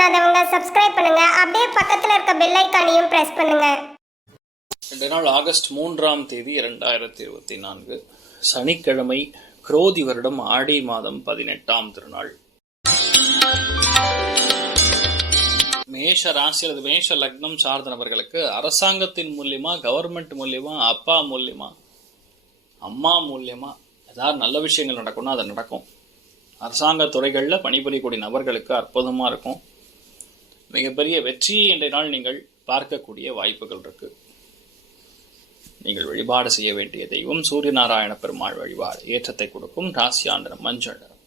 பண்ணாதவங்க சப்ஸ்கிரைப் பண்ணுங்க. அப்படியே பக்கத்துல இருக்க பெல் ஐகானையும் பிரஸ் பண்ணுங்க. இந்த நாள் ஆகஸ்ட் 3ஆம் தேதி 2024 சனிக்கிழமை, குரோதி வருடம் ஆடி மாதம் 18ஆம் திருநாள். மேஷ ராசி அல்லது மேஷ லக்னம் சார்ந்த நபர்களுக்கு அரசாங்கத்தின் மூலியமா, கவர்மெண்ட் மூலியமா, அப்பா மூலியமா, அம்மா மூலியமா ஏதாவது நல்ல விஷயங்கள் நடக்கும்னா அது நடக்கும். அரசாங்க துறைகளில் பணிபுரியக்கூடிய நபர்களுக்கு அற்புதமாக இருக்கும். மிகப்பெரிய வெற்றியை இன்றைய நாள் நீங்கள் பார்க்கக்கூடிய வாய்ப்புகள் இருக்கு. நீங்கள் வழிபாடு செய்ய வேண்டிய தெய்வம் சூரிய நாராயண பெருமாள் வழிபாடு ஏற்றத்தை கொடுக்கும். ராசியாந்திரம் மஞ்சள் நிறம்.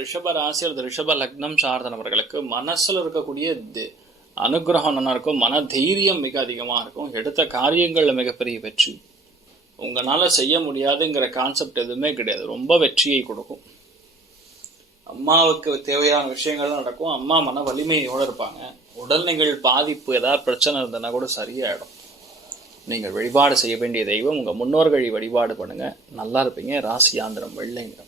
ரிஷப ராசி அல்லது ரிஷப லக்னம் சார்ந்த நபர்களுக்கு மனசுல இருக்கக்கூடிய அனுகிரகம் நல்லா இருக்கும். மன தைரியம் மிக அதிகமாக இருக்கும். எடுத்த காரியங்களில் மிகப்பெரிய வெற்றி. உங்களால் செய்ய முடியாதுங்கிற கான்செப்ட் எதுவுமே கிடையாது. ரொம்ப வெற்றியை கொடுக்கும். அம்மாவுக்கு தேவையான விஷயங்கள் நடக்கும். அம்மா மன வலிமையோடு இருப்பாங்க. உடல்நிலை பாதிப்பு ஏதாவது பிரச்சனை இருந்ததுன்னா கூட சரியாயிடும். நீங்கள் வழிபாடு செய்ய வேண்டிய தெய்வம் உங்கள் முன்னோர்களை வழிபாடு பண்ணுங்க, நல்லா இருப்பீங்க. ராசியாந்திரம் வெள்ளை நிறம்.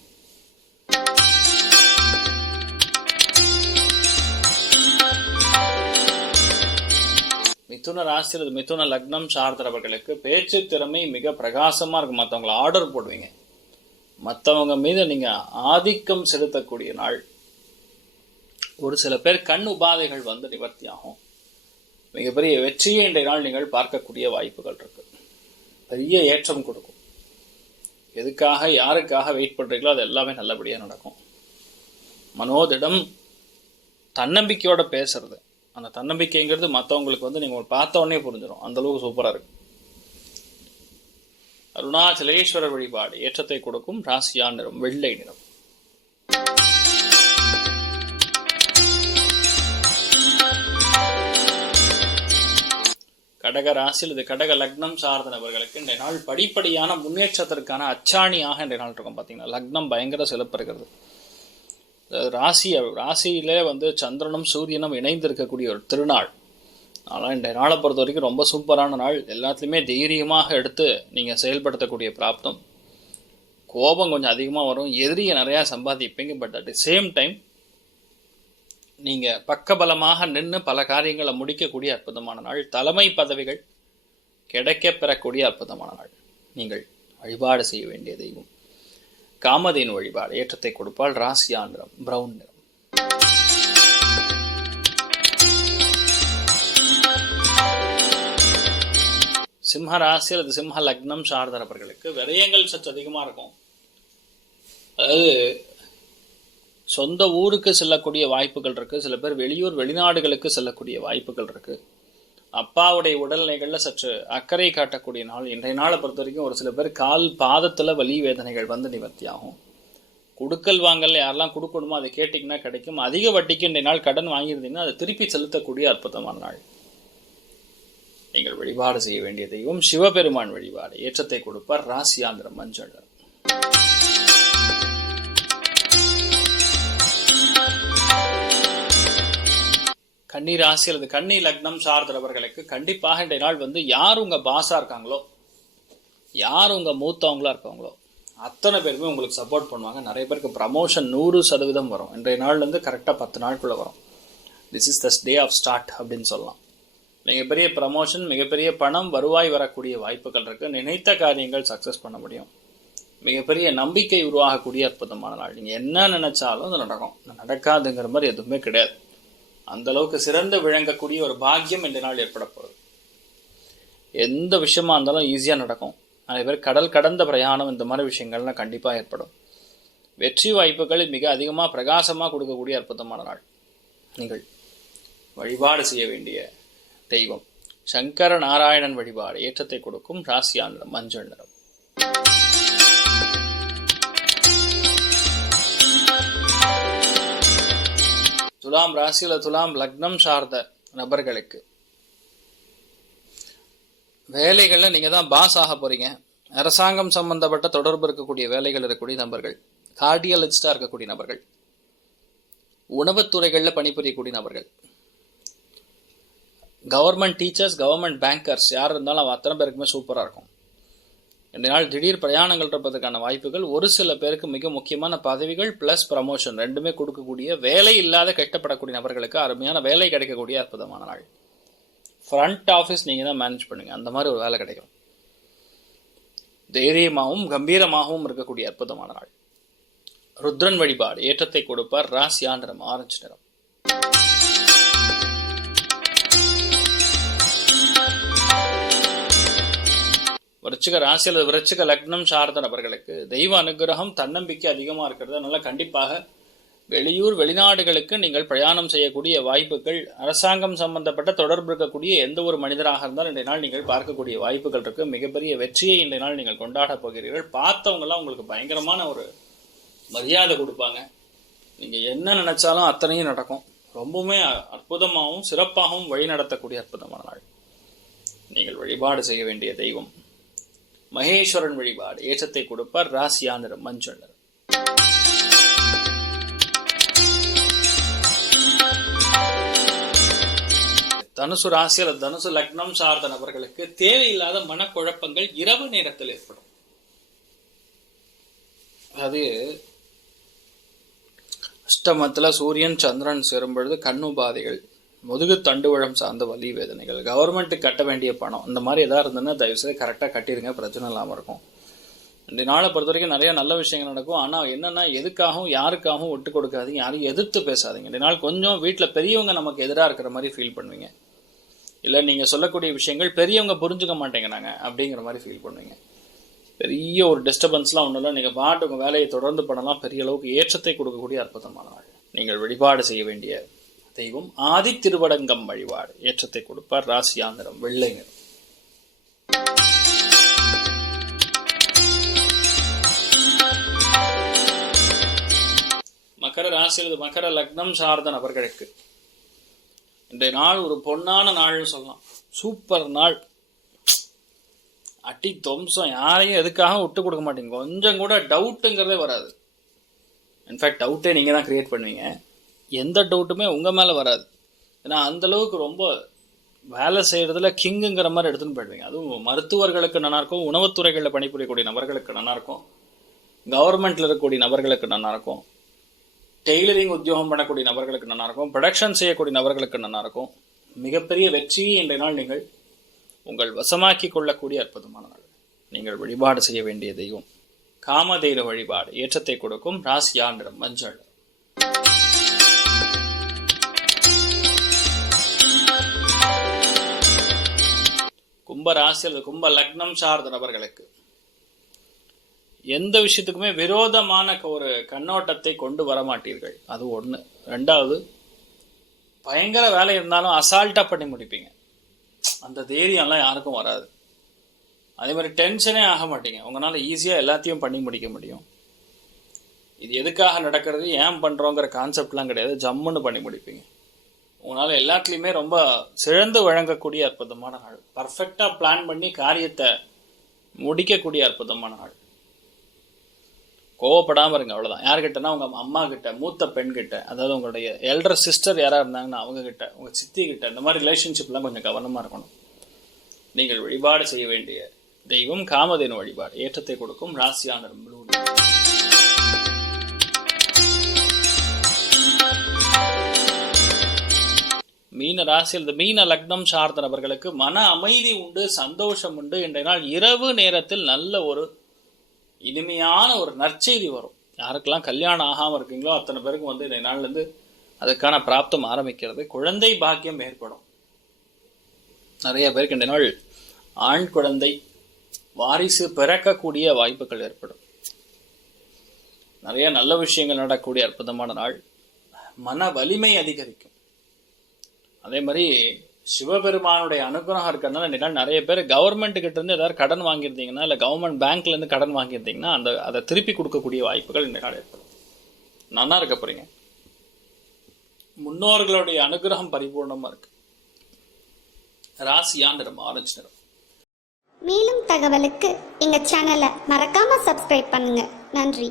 மிதுன ராசி அல்லது மிதுன லக்னம் சார்ந்தவர்களுக்கு பேச்சு திறமை மிக பிரகாசமா இருக்கும். மற்றவங்களை ஆர்டர் போடுவீங்க. மற்றவங்க மீது நீங்க ஆதிக்கம் செலுத்தக்கூடிய நாள். ஒரு சில பேர் கண் உபாதைகள் வந்து நிவர்த்தி ஆகும். மிகப்பெரிய வெற்றியை இன்றைய நாள் நீங்கள் பார்க்கக்கூடிய வாய்ப்புகள் இருக்கு. பெரிய ஏற்றம் கொடுக்கும். எதுக்காக யாருக்காக வெயிட் பண்றீங்களோ அது எல்லாமே நல்லபடியா நடக்கும். மனோதிடம் தன்னம்பிக்கையோட பேசுறது, அந்த தன்னம்பிக்கைங்கிறது மற்றவங்களுக்கு வந்து நீங்கள் பார்த்த உடனே புரிஞ்சிடும். அந்த அளவுக்கு சூப்பராக இருக்கு. அருணாச்சலேஸ்வரர் வழிபாடு ஏற்றத்தை கொடுக்கும். ராசியா நிறம் வெள்ளை நிறம். கடக ராசி அல்லது கடக லக்னம் சார்ந்த நபர்களுக்கு இன்றைய நாள் படிப்படியான முன்னேற்றத்திற்கான அச்சாணியாக இன்றைய நாள் இருக்கும். பார்த்தீங்கன்னா லக்னம் பயங்கர சிறப்பிருக்கிறது. ராசியிலே வந்து சந்திரனும் சூரியனும் இணைந்து இருக்கக்கூடிய ஒரு திருநாள். ஆனால் இன்றைய நாளை பொறுத்த வரைக்கும் ரொம்ப சூப்பரான நாள். எல்லாத்துலேயுமே தைரியமாக எடுத்து நீங்கள் செயல்படுத்தக்கூடிய பிராப்தம். கோபம் கொஞ்சம் அதிகமாக வரும். எதிரியை நிறையா சம்பாதிப்பீங்க. But at the same time நீங்கள் பக்கபலமாக நின்று பல காரியங்களை முடிக்கக்கூடிய அற்புதமான நாள். தலைமை பதவிகள் கிடைக்க பெறக்கூடிய அற்புதமான நாள். நீங்கள் வழிபாடு செய்ய வேண்டிய தெய்வம் காமதேனு வழிபாடு ஏற்றத்தை கொடுப்பால். ராசியா நிறம் பிரவுன் நிறம். சிம்ம ராசி அல்லது சிம்ம லக்னம் சார்ந்த நபர்களுக்கு விரயங்கள் சற்று அதிகமாக இருக்கும். அதாவது சொந்த ஊருக்கு செல்லக்கூடிய வாய்ப்புகள் இருக்கு. சில பேர் வெளியூர் வெளிநாடுகளுக்கு செல்லக்கூடிய வாய்ப்புகள் இருக்கு. அப்பாவுடைய உடல்நிலைகளில் சற்று அக்கறை காட்டக்கூடிய நாள். இன்றைய நாளை பொறுத்த வரைக்கும் ஒரு சில பேர் கால் பாதத்தில் வலி வேதனைகள் வந்து நிவர்த்தி ஆகும். கொடுக்கல் வாங்கல் யாரெல்லாம் கொடுக்கணுமோ அதை கேட்டிங்கன்னா கிடைக்கும். அதிக வட்டிக்கு இன்றைய நாள் கடன் வாங்கியிருந்தீங்கன்னா அதை திருப்பி செலுத்தக்கூடிய அற்புதமான நாள். நீங்கள் வழிபாடு செய்ய வேண்டிய தெய்வம் சிவபெருமான் வழிபாடு ஏற்றத்தை கொடுப்பார். ராசியாந்திரம் மஞ்சள். கன்னி ராசி அல்லது கன்னி லக்னம் சார்ந்தவர்களுக்கு கண்டிப்பாக இன்றைய நாள் வந்து யார் உங்க பாஸா இருக்காங்களோ, யார் உங்க மூத்தவங்களா இருக்காங்களோ அத்தனை பேருமே உங்களுக்கு சப்போர்ட் பண்ணுவாங்க. நிறைய பேருக்கு ப்ரமோஷன் 100% வரும். இன்றைய நாள்ல இருந்து கரெக்டாக 10 நாட்குள்ள வரும். This is the day of start அப்படின்னு சொல்லலாம். மிகப்பெரிய ப்ரமோஷன், மிகப்பெரிய பணம் வருவாய் வரக்கூடிய வாய்ப்புகள் இருக்கு. நினைத்த காரியங்கள் சக்சஸ் பண்ண முடியும். மிகப்பெரிய நம்பிக்கை உருவாகக்கூடிய அற்புதமான நாள். நீங்க என்ன நினைச்சாலும் அது நடக்கும். நடக்காதுங்கிற மாதிரி எதுவுமே கிடையாது. அந்த அளவுக்கு சிறந்து விளங்கக்கூடிய ஒரு பாக்கியம் இந்த நாள் ஏற்பட போகுது. எந்த விஷயமா இருந்தாலும் ஈஸியா நடக்கும். நிறைய பேர் கடல் கடந்த பிரயாணம் இந்த மாதிரி விஷயங்கள்லாம் கண்டிப்பா ஏற்படும். வெற்றி வாய்ப்புகள் மிக அதிகமா பிரகாசமா கொடுக்கக்கூடிய அற்புதமான நாள். நீங்கள் வழிபாடு செய்ய வேண்டிய தெய்வம் சங்கர நாராயணன் வழிபாடு ஏற்றத்தை கொடுக்கும். ராசியா நிறம் மஞ்சள் நிறம். துலாம் ராசியில துலாம் லக்னம் சார்ந்த நபர்களுக்கு வேலைகள்ல நீங்க தான் பாஸ் ஆக போறீங்க. அரசாங்கம் சம்பந்தப்பட்ட தொடர்பு இருக்கக்கூடிய வேலைகள் இருக்கக்கூடிய நபர்கள், கார்டியாலஜிஸ்டா இருக்கக்கூடிய நபர்கள், உணவுத்துறைகளில் பணிபுரியக்கூடிய நபர்கள், கவர்மெண்ட் டீச்சர்ஸ், கவர்மெண்ட் பேங்கர்ஸ் யார் இருந்தாலும் அவன் அத்தனை பேருக்குமே சூப்பராக இருக்கும். இந்த நாள் திடீர் பிரயாணங்கள் இருப்பதற்கான வாய்ப்புகள், ஒரு சில பேருக்கு மிக முக்கியமான பதவிகள் பிளஸ் ப்ரமோஷன் ரெண்டுமே கொடுக்கக்கூடிய, வேலை இல்லாத கஷ்டப்படக்கூடிய நபர்களுக்கு அருமையான வேலை கிடைக்கக்கூடிய அற்புதமான நாள். ஃப்ரண்ட் ஆஃபீஸ் நீங்கள் தான் மேனேஜ் பண்ணுங்க, அந்த மாதிரி ஒரு வேலை கிடைக்கும். தைரியமாகவும் கம்பீரமாகவும் இருக்கக்கூடிய அற்புதமான நாள். ருத்ரன் வழிபாடு ஏற்றத்தை கொடுப்பார். ராசியா நிறம் ஆரஞ்சு நிறம். விருச்சிக ராசி அல்லது விருச்சிக லக்னம் சார்ந்த நபர்களுக்கு தெய்வ அனுகிரகம், தன்னம்பிக்கை அதிகமாக இருக்கிறது. அதனால கண்டிப்பாக வெளியூர் வெளிநாடுகளுக்கு நீங்கள் பிரயாணம் செய்யக்கூடிய வாய்ப்புகள், அரசாங்கம் சம்பந்தப்பட்ட தொடர்பு இருக்கக்கூடிய எந்த ஒரு மனிதராக இருந்தாலும் இன்றைய நாள் நீங்கள் பார்க்கக்கூடிய வாய்ப்புகள் இருக்கு. மிகப்பெரிய வெற்றியை இன்றைய நாள் நீங்கள் கொண்டாட போகிறீர்கள். பார்த்தவங்கலாம் உங்களுக்கு பயங்கரமான ஒரு மரியாதை கொடுப்பாங்க. நீங்க என்ன நினைச்சாலும் அத்தனையும் நடக்கும். ரொம்பவுமே அற்புதமாகவும் சிறப்பாகவும் வழி நடத்தக்கூடிய அற்புதமான நாள். நீங்கள் வழிபாடு செய்ய வேண்டிய தெய்வம் மகேஸ்வரன் வழிபாடு ஏற்றத்தை கொடுப்பார். ராசியா நிறம் மஞ்சள் நிறம். தனுசு ராசி அல்லது தனுசு லக்னம் சார்ந்த நபர்களுக்கு தேவையில்லாத மனக்குழப்பங்கள் இரவு நேரத்தில் ஏற்படும். அது அஷ்டமத்துல சூரியன் சந்திரன் சேரும் பொழுது கண்ணுபாதைகள், முதுகு தண்டுவழம் சார்ந்த வலி வேதனைகள், கவர்மெண்ட்டுக்கு கட்ட வேண்டிய பணம், இந்த மாதிரி எதாவது இருந்ததுன்னா தயவுசெய்து கரெக்டாக கட்டிடுங்க, பிரச்சனை இல்லாமல் இருக்கும். இந்த நாளை பொறுத்த வரைக்கும் நிறைய நல்ல விஷயங்கள் நடக்கும். ஆனால் என்னன்னா எதுக்காகவும் யாருக்காகவும் விட்டு கொடுக்காதீங்க, யாரையும் எதிர்த்து பேசாதீங்க. இந்த நாள் கொஞ்சம் வீட்டில் பெரியவங்க நமக்கு எதிராக இருக்கிற மாதிரி ஃபீல் பண்ணுவீங்க. இல்லை நீங்கள் சொல்லக்கூடிய விஷயங்கள் பெரியவங்க புரிஞ்சுக்க மாட்டேங்கிறாங்க அப்படிங்கிற மாதிரி ஃபீல் பண்ணுவீங்க. பெரிய ஒரு டிஸ்டர்பன்ஸ்லாம் ஒன்றும் இல்லை. நீங்கள் பாட்டு உங்கள் வேலையை தொடர்ந்து பண்ணலாம். பெரிய அளவுக்கு ஏற்றத்தை கொடுக்கக்கூடிய அற்புதமான நாள். நீங்கள் வழிபாடு செய்ய வேண்டிய தெய்வம் ஆதி திருவடங்கம் வழிபாடு ஏற்றத்தை கொடுப்பார். ராசியா நிறம் வெள்ளை நிறம். மகர ராசி அல்லது மகர லக்னம் சார்ந்த நபர்களுக்கு இன்றைய நாள் ஒரு பொன்னான நாள்னு சொல்லலாம். சூப்பர் நாள். அட்டி தொம்சம், யாரையும் எதுக்காக விட்டு கொடுக்க மாட்டீங்க. கொஞ்சம் கூட டவுட்டுங்கிறதே வராது. இன்ஃபேக்ட் டவுட்டே நீங்க தான் கிரியேட் பண்ணுவீங்க. எந்த டவுட்டுமே உங்கள் மேலே வராது. ஏன்னா அந்தளவுக்கு ரொம்ப வேலை செய்கிறதுல கிங்குங்கிற மாதிரி எடுத்துன்னு போயிடுவீங்க. அதுவும் மருத்துவர்களுக்கு நல்லாயிருக்கும், உணவுத்துறைகளில் பணிபுரியக்கூடிய நபர்களுக்கு நல்லாயிருக்கும், கவர்மெண்ட்டில் இருக்கக்கூடிய நபர்களுக்கு நல்லாயிருக்கும், டெய்லரிங் உத்தியோகம் பண்ணக்கூடிய நபர்களுக்கு நல்லாயிருக்கும், ப்ரொடக்ஷன் செய்யக்கூடிய நபர்களுக்கு நல்லாயிருக்கும். மிகப்பெரிய வெற்றியை இன்றைய நாள் நீங்கள் உங்கள் வசமாக்கி கொள்ளக்கூடிய அற்புதமான நாள். நீங்கள் வழிபாடு செய்ய வேண்டிய தெய்வம் காமதேனு வழிபாடு ஏற்றத்தை கொடுக்கும். ராசியா நிறம் மஞ்சள். கும்ப ராசி அல்லது கும்ப லக்னம் சார்ந்த நபர்களுக்கு எந்த விஷயத்துக்குமே விரோதமான ஒரு கண்ணோட்டத்தை கொண்டு வர மாட்டீர்கள். அது ஒண்ணு. ரெண்டாவது, பயங்கர வேலை இருந்தாலும் அசால்ட்டா பண்ணி முடிப்பீங்க. அந்த தைரியம்லாம் யாருக்கும் வராது. அதே மாதிரி டென்ஷனே ஆக மாட்டீங்க. உங்களால ஈஸியா எல்லாத்தையும் பண்ணி முடிக்க முடியும். இது எதுக்காக நடக்கிறது, ஏன் பண்றோங்கிற கான்செப்ட்லாம் கிடையாது. ஜம்முன்னு பண்ணி முடிப்பீங்க. உங்களால் எல்லாத்துலேயுமே ரொம்ப சிறந்து வழங்கக்கூடிய அற்புதமான நாள். பர்ஃபெக்டாக பிளான் பண்ணி காரியத்தை முடிக்கக்கூடிய அற்புதமான நாள். கோவப்படாமல் இருங்க, அவ்வளோதான். யார்கிட்டனா உங்கள் அம்மா கிட்ட, மூத்த பெண் கிட்ட, அதாவது உங்களுடைய எல்டர் சிஸ்டர் யாராக இருந்தாங்கன்னா அவங்க கிட்ட, உங்கள் சித்தி கிட்ட, இந்த மாதிரி ரிலேஷன்ஷிப்லாம் கொஞ்சம் கவனமாக இருக்கணும். நீங்கள் வழிபாடு செய்ய வேண்டிய தெய்வம் காமதேனு வழிபாடு ஏற்றத்தை கொடுக்கும். ராசியா நிறம் ப்ளூ. மீன ராசி அல்லது மீன லக்னம் சார்ந்த நபர்களுக்கு மன அமைதி உண்டு, சந்தோஷம் உண்டு. இன்றைய நாள் இரவு நேரத்தில் நல்ல ஒரு இனிமையான ஒரு நற்செய்தி வரும். யாருக்கெல்லாம் கல்யாணம் ஆகாமல் இருக்கீங்களோ அத்தனை பேருக்கு இன்றைய நாள்லேருந்து அதுக்கான பிராப்தம் ஆரம்பிக்கிறது. குழந்தை பாக்கியம் ஏற்படும். நிறைய பேருக்கு இன்றைய நாள் ஆண் குழந்தை வாரிசு பிறக்கக்கூடிய வாய்ப்புகள் ஏற்படும். நிறைய நல்ல விஷயங்கள் நடக்கக்கூடிய அற்புதமான நாள். மன வலிமை அதிகரிக்கும். அதே மாதிரி சிவபெருமானுடைய அனுகிரகம் இருக்கிறதுனால இன்றைய நாள் நிறைய பேர் கவர்மெண்ட் கிட்ட இருந்து ஏதாவது கடன் வாங்கியிருந்தீங்கன்னா, இல்லை கவர்மெண்ட் பேங்க்ல இருந்து கடன் வாங்கியிருந்தீங்கன்னா அதை திருப்பி கொடுக்கக்கூடிய வாய்ப்புகள் இன்றைய நாள் ஏற்படும். நல்லா இருக்க போறீங்க. முன்னோர்களுடைய அனுகிரகம் பரிபூர்ணமா இருக்கு. ராசியா நிறம் ஆரஞ்சு நிறம். மேலும் தகவலுக்கு எங்க சேனலை மறக்காம சப்ஸ்கிரைப் பண்ணுங்க. நன்றி.